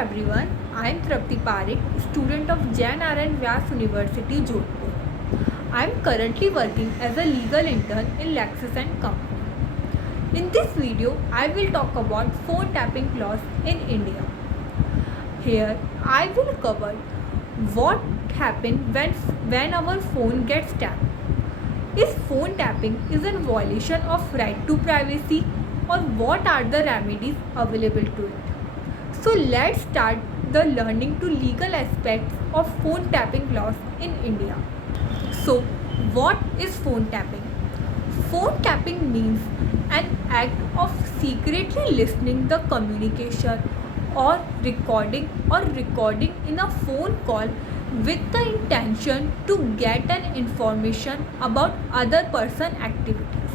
everyone, I am Trapti Parekh, student of Jain R.N. Vyas University, Jodhpur. I am currently working as a legal intern in Lexis & Company. In this video, I will talk about phone tapping laws in India. Here, I will cover what happens when our phone gets tapped. Is phone tapping is a violation of right to privacy, or what are the remedies available to it? So let's start the learning to legal aspects of phone tapping laws in India. So what is phone tapping? Phone tapping means an act of secretly listening the communication or recording in a phone call with the intention to get an information about other person activities.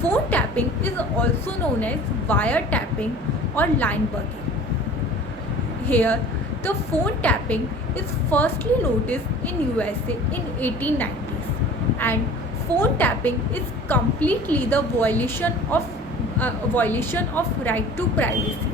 Phone tapping is also known as wiretapping or line bugging. Here, the phone tapping is firstly noticed in USA in 1890s, and phone tapping is completely the violation of right to privacy.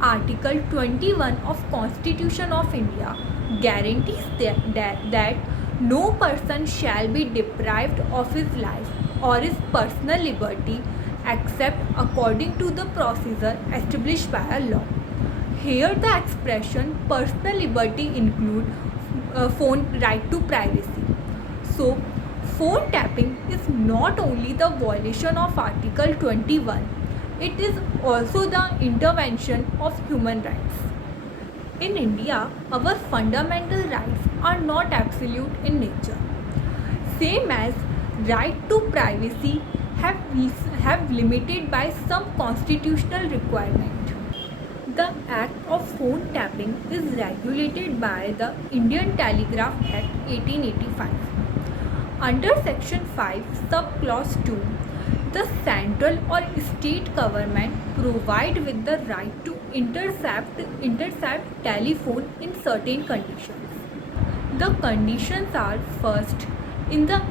Article 21 of Constitution of India guarantees that no person shall be deprived of his life or his personal liberty except according to the procedure established by a law. Here the expression personal liberty include phone right to privacy. So phone tapping is not only the violation of Article 21, it is also the intervention of human rights. In India, our fundamental rights are not absolute in nature. Same as right to privacy have limited by some constitutional requirement. The act of phone tapping is regulated by the Indian Telegraph Act 1885. Under Section 5, Subclause 2, the central or state government provide with the right to intercept telephone in certain conditions. The conditions are: first, in the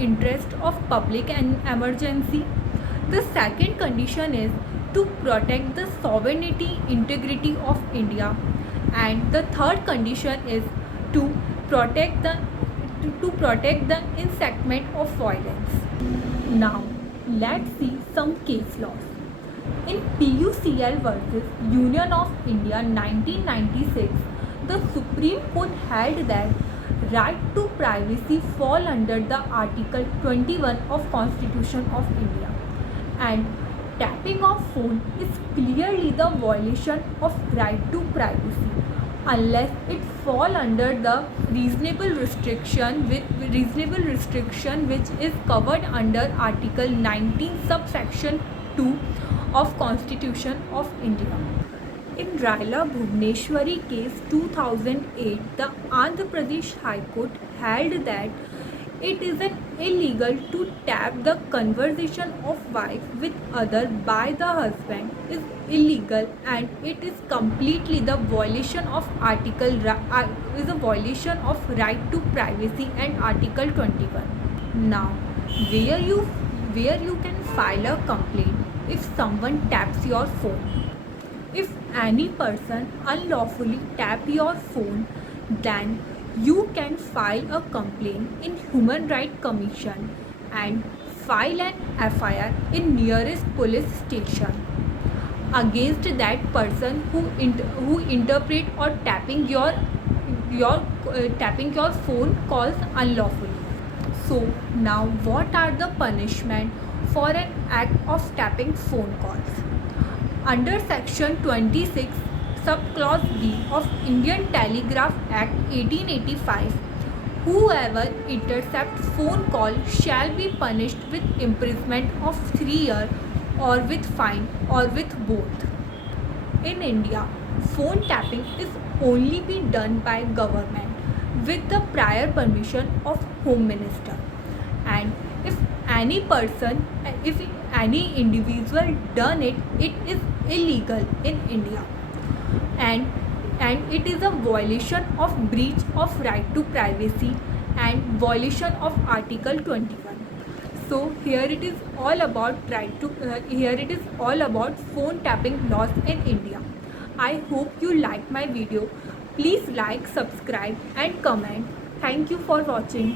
interest of public and emergency. The second condition is to protect the sovereignty integrity of India, and the third condition is to protect the incitement of violence. Now let's see some case laws. In PUCL versus Union of India 1996, the Supreme Court held that right to privacy fall under the Article 21 of Constitution of India, and tapping of phone is clearly the violation of right to privacy unless it fall under the reasonable restriction which is covered under Article 19 subsection 2 of Constitution of India. In Raila Bhubaneswari case 2008, the Andhra Pradesh High Court held that it is illegal to tap the conversation of wife with other by the husband is illegal, and it is completely the violation of right to privacy and Article 21. Now, where you can file a complaint if someone taps your phone. If any person unlawfully tap your phone, then you can file a complaint in Human Rights Commission and file an FIR in nearest police station against that person who interpret or tapping your phone calls unlawfully. So now what are the punishment for an act of tapping phone calls? Under Section 26, Subclause B of Indian Telegraph Act 1885, whoever intercepts phone call shall be punished with imprisonment of 3 years or with fine or with both. In India, phone tapping is only be done by government with the prior permission of Home Minister, and if any individual done it, it is illegal in India, and it is a violation of breach of right to privacy and violation of Article 21. So here it is all about here it is all about phone tapping laws in India. I hope you like my video. Please like, subscribe and comment. Thank you for watching.